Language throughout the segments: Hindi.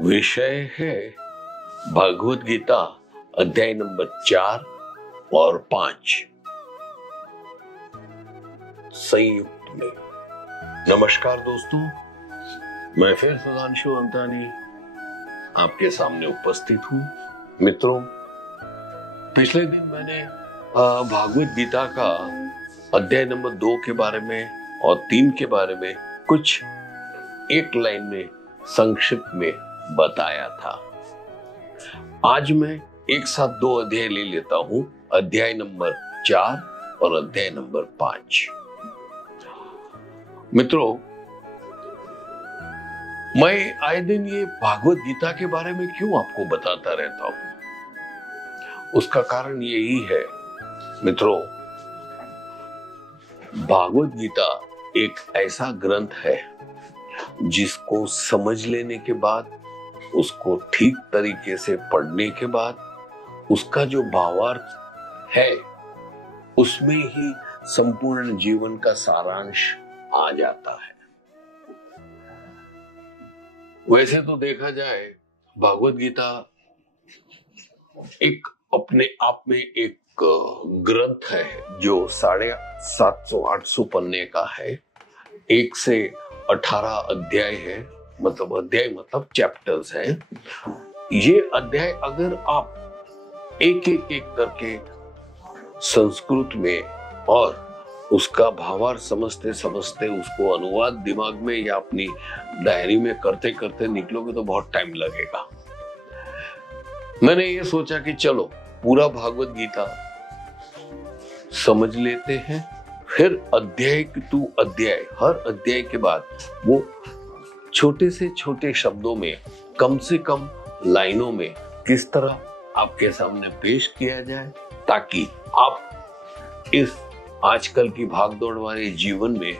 विषय है भगवद गीता अध्याय नंबर 4 और 5 संयुक्त में। नमस्कार दोस्तों, मैं फिर सुधांशु अंतानी आपके सामने उपस्थित हूं। मित्रों, पिछले दिन मैंने भगवद गीता का अध्याय नंबर 2 के बारे में और 3 के बारे में कुछ एक लाइन में संक्षिप्त में बताया था। आज मैं एक साथ 2 अध्याय ले लेता हूं, अध्याय नंबर 4 और अध्याय नंबर 5। मित्रों, मैं आए दिन ये भागवत गीता के बारे में क्यों आपको बताता रहता हूं? उसका कारण यही है मित्रों, भागवत गीता एक ऐसा ग्रंथ है जिसको समझ लेने के बाद, उसको ठीक तरीके से पढ़ने के बाद, उसका जो भावार्थ है उसमें ही संपूर्ण जीवन का सारांश आ जाता है। वैसे तो देखा जाए भगवद गीता एक अपने आप में एक ग्रंथ है जो 750-800 पन्ने का है। 1 से 18 अध्याय है, मतलब अध्याय मतलब चैप्टर्स हैं। ये अध्याय अगर आप एक करके संस्कृत में और उसका भावार्थ समझते समझते उसको अनुवाद दिमाग में या अपनी डायरी में करते करते निकलोगे तो बहुत टाइम लगेगा। मैंने ये सोचा कि चलो पूरा भागवत गीता समझ लेते हैं, फिर अध्याय टू अध्याय, हर अध्याय के बाद वो छोटे से छोटे शब्दों में, कम से कम लाइनों में किस तरह आपके सामने पेश किया जाए, ताकि आप इस आजकल की भागदौड़ वाले जीवन में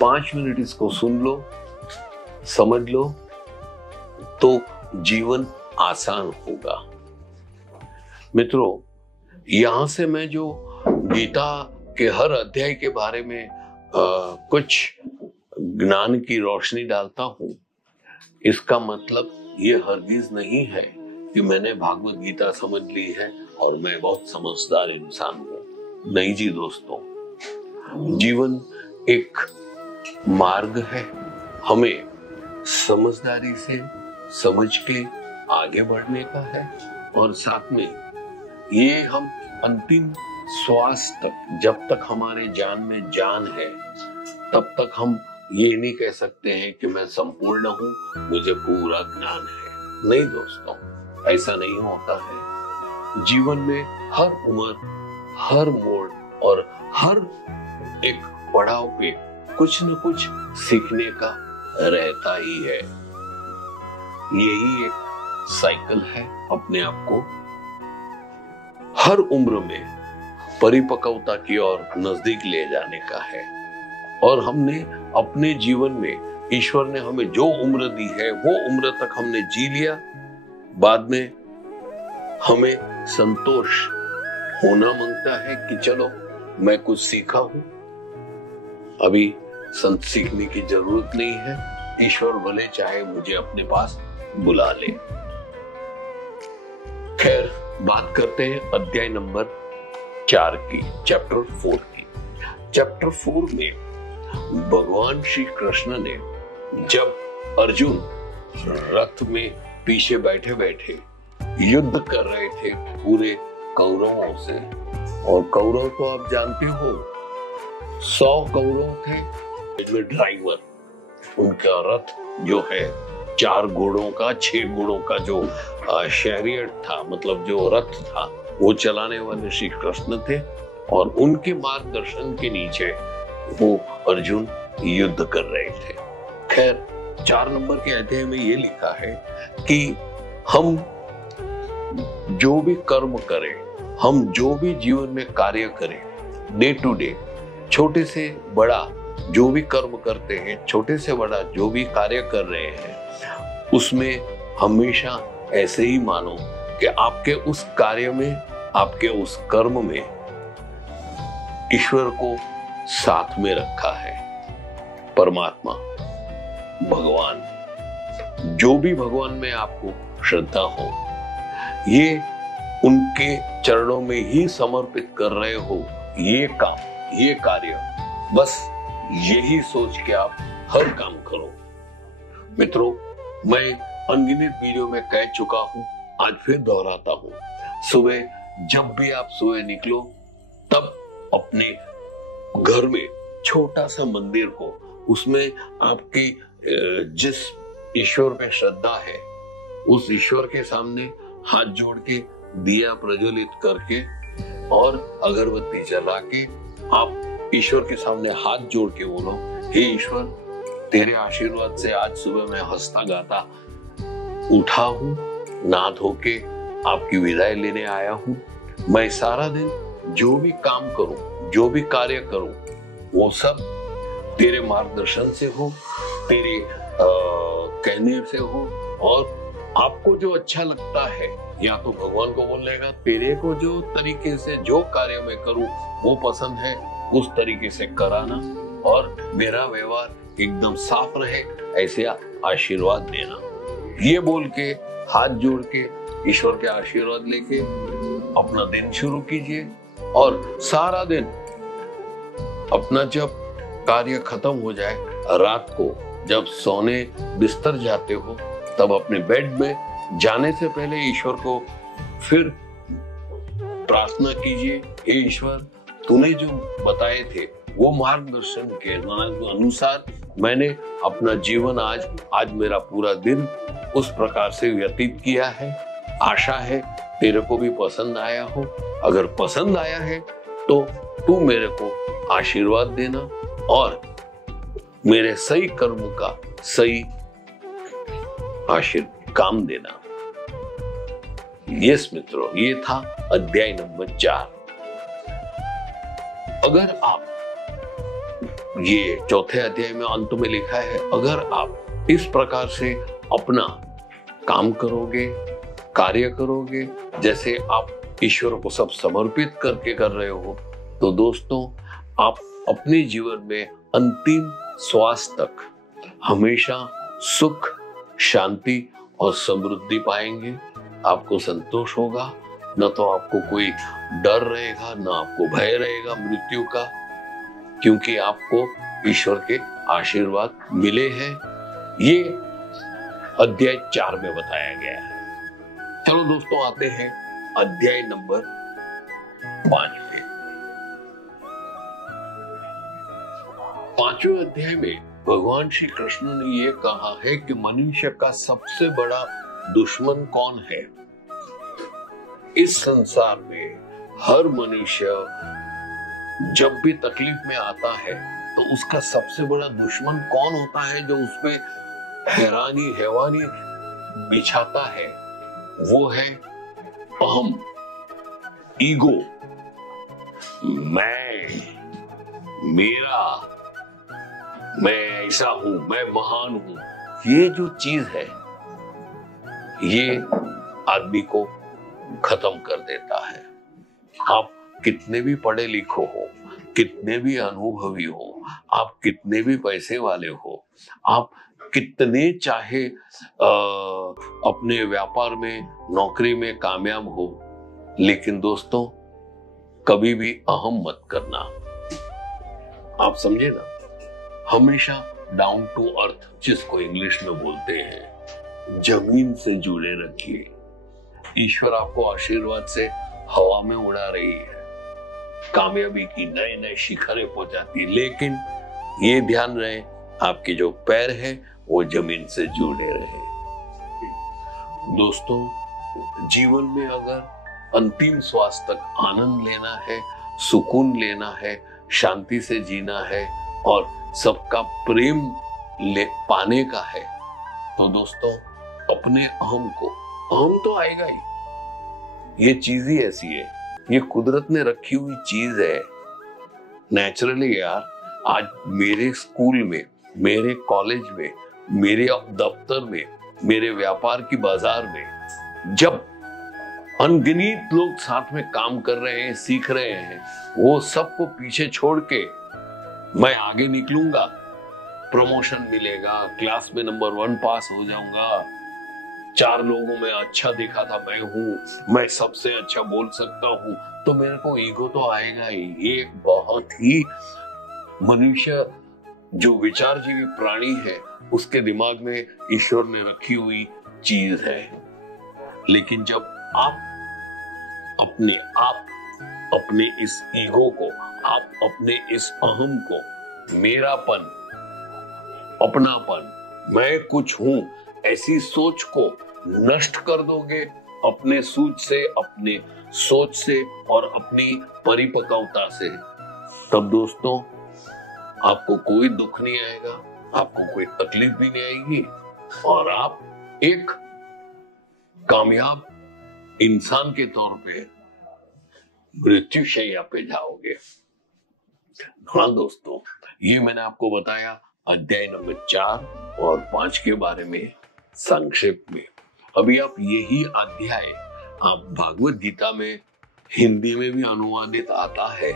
5 मिनट इसको सुन लो, समझ लो, तो जीवन आसान होगा। मित्रों, यहां से मैं जो गीता के हर अध्याय के बारे में कुछ ज्ञान की रोशनी डालता हूं, इसका मतलब ये हरगिज नहीं है कि मैंने भागवत गीता समझ ली है और मैं बहुत समझदार इंसान हूं। नहीं जी दोस्तों, जीवन एक मार्ग है, हमें समझदारी से समझ के आगे बढ़ने का है, और साथ में ये हम अंतिम श्वास तक, जब तक हमारे जान में जान है, तब तक हम ये नहीं कह सकते हैं कि मैं संपूर्ण हूं, मुझे पूरा ज्ञान है। नहीं दोस्तों, ऐसा नहीं होता है। जीवन में हर उम्र, हर मोड़ और हर एक पड़ाव पे कुछ न कुछ सीखने का रहता ही है। यही एक साइकिल है अपने आप को हर उम्र में परिपक्वता की ओर नजदीक ले जाने का है। और हमने अपने जीवन में, ईश्वर ने हमें जो उम्र दी है वो उम्र तक हमने जी लिया, बाद में हमें संतोष होना मांगता है कि चलो मैं कुछ सीखा हूं, अभी सीखने की जरूरत नहीं है, ईश्वर भले चाहे मुझे अपने पास बुला ले। खैर, बात करते हैं अध्याय नंबर 4 की, चैप्टर 4 की। चैप्टर 4 में भगवान श्री कृष्ण ने, जब अर्जुन रथ में पीछे बैठे बैठे युद्ध कर रहे थे पूरे कौरवों से, और कौरव तो आप जानते हो 100 कौरव थे, इसमें ड्राइवर, उनका रथ जो है 4 घोड़ों का, 6 घोड़ों का जो शैरियट था, मतलब जो रथ था, वो चलाने वाले श्री कृष्ण थे, और उनके मार्गदर्शन के नीचे वो अर्जुन युद्ध कर रहे थे। खैर, 4 नंबर के अध्याय में ये लिखा है कि हम जो भी कर्म करें, हम जो भी जीवन में कार्य करें, डे टू डे, छोटे से बड़ा जो भी कर्म करते हैं, छोटे से बड़ा जो भी कार्य कर रहे हैं, उसमें हमेशा ऐसे ही मानो कि आपके उस कार्य में, आपके उस कर्म में ईश्वर को साथ में रखा है। परमात्मा, भगवान, जो भी भगवान में आपको श्रद्धा हो, ये उनके चरणों में ही समर्पित कर रहे हो। ये काम, ये कार्य, बस यही सोच के आप हर काम करो। मित्रों, मैं अनगिनत वीडियो में कह चुका हूं, आज फिर दोहराता हूं। सुबह जब भी आप सुबह निकलो, तब अपने घर में छोटा सा मंदिर हो, उसमें आपकी जिस ईश्वर पे श्रद्धा है, उस ईश्वर के सामने हाथ जोड़ के दिया प्रज्वलित करके और अगरबत्ती जला के आप ईश्वर के सामने हाथ जोड़ के बोलो, हे ईश्वर, तेरे आशीर्वाद से आज सुबह मैं हंसता गाता उठा हूं, नहा धो के आपकी विदाई लेने आया हूं। मैं सारा दिन जो भी काम करूं, जो भी कार्य करूं, वो सब तेरे मार्गदर्शन से हो, तेरे कहने से हो, और आपको जो अच्छा लगता है, या तो भगवान को बोलेगा तेरे को जो तरीके से जो कार्य मैं करूं वो पसंद है, उस तरीके से कराना, और मेरा व्यवहार एकदम साफ रहे, ऐसे आशीर्वाद देना। ये बोल के हाथ जोड़ के ईश्वर के आशीर्वाद लेके अपना दिन शुरू कीजिए, और सारा दिन अपना जब कार्य खत्म हो जाए, रात को जब सोने बिस्तर जाते हो, तब अपने बेड में जाने से पहले ईश्वर को फिर प्रार्थना कीजिए, हे ईश्वर, तूने जो बताए थे वो मार्गदर्शन के अनुसार मैंने अपना जीवन आज मेरा पूरा दिन उस प्रकार से व्यतीत किया है। आशा है तेरे को भी पसंद आया हो। अगर पसंद आया है तो तू मेरे को आशीर्वाद देना और मेरे सही कर्म का सही काम देना। यस मित्रों, ये था अध्याय नंबर 4। अगर आप, ये चौथे अध्याय में अंत में लिखा है, अगर आप इस प्रकार से अपना काम करोगे, कार्य करोगे, जैसे आप ईश्वर को सब समर्पित करके कर रहे हो, तो दोस्तों आप अपने जीवन में अंतिम श्वास तक हमेशा सुख, शांति और समृद्धि पाएंगे। आपको संतोष होगा, न तो आपको कोई डर रहेगा, न आपको भय रहेगा मृत्यु का, क्योंकि आपको ईश्वर के आशीर्वाद मिले हैं। ये अध्याय 4 में बताया गया है। चलो दोस्तों, आते हैं अध्याय नंबर 5 में। 5वें अध्याय में भगवान श्री कृष्ण ने यह कहा है कि मनुष्य का सबसे बड़ा दुश्मन कौन है। इस संसार में हर मनुष्य जब भी तकलीफ में आता है तो उसका सबसे बड़ा दुश्मन कौन होता है, जो उसपे हैवानी बिछाता है, वो है अहम, ईगो, मेरा, मैं ऐसा हूं, मैं महान हूं। ये जो चीज है, ये आदमी को खत्म कर देता है। आप कितने भी पढ़े लिखो हो, कितने भी अनुभवी हो, आप कितने भी पैसे वाले हो, आप कितने चाहे अपने व्यापार में, नौकरी में कामयाब हो, लेकिन दोस्तों कभी भी अहम मत करना। आप समझे ना, हमेशा डाउन टू अर्थ, जिसको इंग्लिश में बोलते हैं, जमीन से जुड़े रखिए। ईश्वर आपको आशीर्वाद से हवा में उड़ा रही है, कामयाबी की नए नए शिखरें पहुंचाती है, लेकिन ये ध्यान रहे आपके जो पैर है वो जमीन से जुड़े रहे। दोस्तों, जीवन में अगर अंतिम श्वास तक आनंद लेना है, सुकून लेना है, शांति से जीना है और सबका प्रेम पाने का है, तो दोस्तों अपने अहम को, अहम तो आएगा ही, ये चीज ही ऐसी है, ये कुदरत ने रखी हुई चीज है नेचुरली। यार, आज मेरे स्कूल में, मेरे कॉलेज में, मेरे दफ्तर में, मेरे व्यापार की बाजार में जब अनगिनत लोग साथ में काम कर रहे हैं, सीख रहे हैं, वो सबको पीछे छोड़ के मैं आगे निकलूंगा, प्रमोशन मिलेगा, क्लास में नंबर 1 पास हो जाऊंगा, 4 लोगों में अच्छा दिखा था मैं हूं, मैं सबसे अच्छा बोल सकता हूं, तो मेरे को ईगो तो आएगा ही। ये एक बहुत ही मनुष्य जो विचारजीवी प्राणी है उसके दिमाग में ईश्वर ने रखी हुई चीज है। लेकिन जब आप अपने इस ईगो को, आप अपने इस अहम को, मेरापन, अपनापन, मैं कुछ हूं, ऐसी सोच को नष्ट कर दोगे अपने सूझ से, अपने सोच से और अपनी परिपक्वता से, तब दोस्तों आपको कोई दुख नहीं आएगा, आपको कोई तकलीफ भी नहीं आएगी और आप एक कामयाब इंसान के तौर पे मृत्युशैया पे जाओगे। हाँ दोस्तों, ये मैंने आपको बताया अध्याय नंबर 4 और 5 के बारे में संक्षेप में। अभी आप यही अध्याय आप भागवत गीता में हिंदी में भी अनुवादित आता है,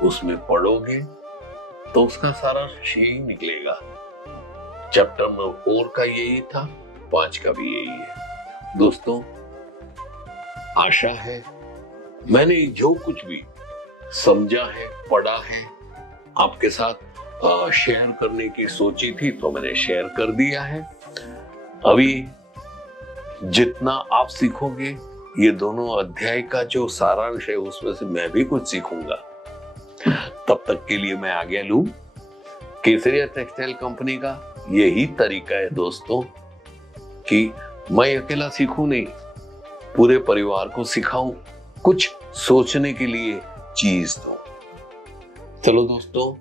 उसमें पढ़ोगे तो उसका सारा यही निकलेगा। चैप्टर नंबर 4 का यही था, 5 का भी यही है। दोस्तों, आशा है मैंने जो कुछ भी समझा है, पढ़ा है, आपके साथ शेयर करने की सोची थी तो मैंने शेयर कर दिया है। अभी जितना आप सीखोगे, ये दोनों अध्याय का जो सारांश है उसमें से मैं भी कुछ सीखूंगा। तब तक के लिए मैं आज्ञा लूं। केसरिया टेक्सटाइल कंपनी का यही तरीका है दोस्तों कि मैं अकेला सीखूं नहीं, पूरे परिवार को सिखाऊं, कुछ सोचने के लिए चीज दो। चलो दोस्तों,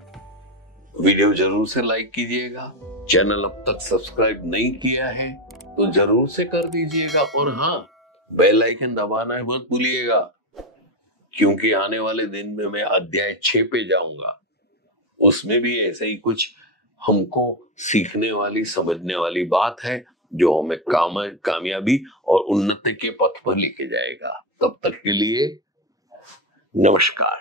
वीडियो जरूर से लाइक कीजिएगा, चैनल अब तक सब्सक्राइब नहीं किया है तो जरूर से कर दीजिएगा और हाँ, बेल आइकन दबाना मत भूलिएगा, क्योंकि आने वाले दिन में मैं अध्याय 6 पे जाऊंगा। उसमें भी ऐसे ही कुछ हमको सीखने वाली, समझने वाली बात है जो हमें कामयाबी और उन्नति के पथ पर लेके जाएगा। तब तक के लिए नमस्कार।